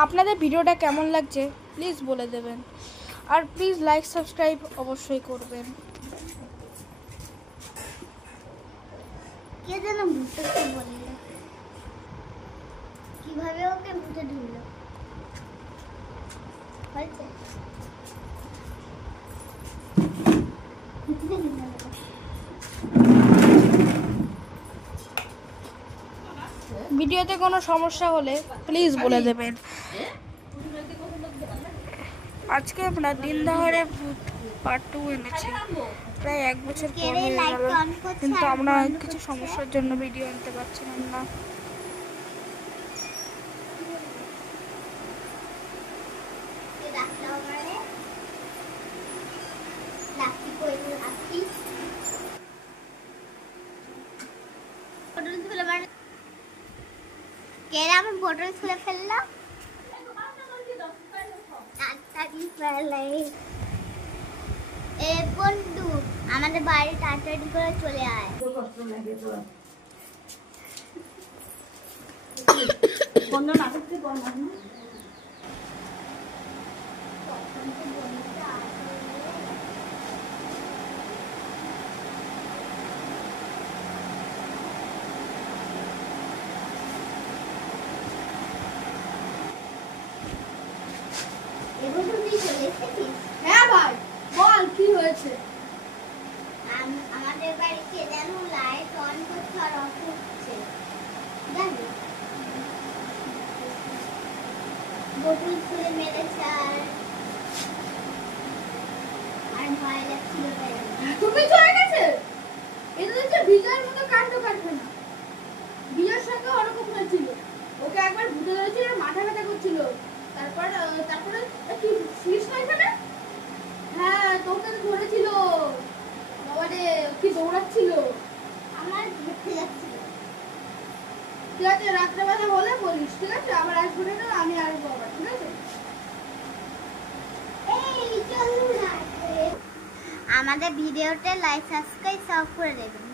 আপনাদের ভিডিওটা কেমন লাগছে প্লিজ বলে দেবেন, আর প্লিজ লাইক সাবস্ক্রাইব অবশ্যই করবেন। কে যেন ভূতকে বলল, কিভাবে ওকে ভূতে ধরল হয়েছে। ভিডিওতে কোনো সমস্যা হলে প্লিজ বলে দেবেন। আজকে আমরা দিনদহারে ভূত পার্ট 2 এনেছি, প্রায় 1 বছর পর হয়ে গেল, কিন্তু আমরা কিছু সমস্যার জন্য ভিডিও আনতে পারছিলাম না। আমি বোতল খুলে ফেললাম। বন্ধু আমাদের বাড়ি তাড়াতাড়ি করে চলে আয়। হ্যাঁ ভাই বল কি হয়েছে। আমাদের বাড়িতে যেন লাইট অন করছে আর অফ হচ্ছে, জানি বোতল খুলে মেরেছে আর ভয় লাগছিল। তুমি চলে গেছে, এটা হচ্ছে বিজয়ের মতো কাণ্ড কাটবে না। বিজয়ের সঙ্গে ওরকম হয়েছিল, ওকে একবার ভূতে ধরেছিল, মাথা ব্যথা করছিল, তারপরে কি ফিস হয়েছে না। হ্যাঁ তোকে ধরেছিল, বাবারে কি দৌড়াচ্ছিল, আমার ধরতে যাচ্ছিল। ঠিক আছে রাত্রেবেলা হলে বলিস, ঠিক আছে আবার আসবো না, আমি আসবো আবার, ঠিক আছে। আমাদের ভিডিওতে লাইক সাবস্ক্রাইব সব করে দেবেন।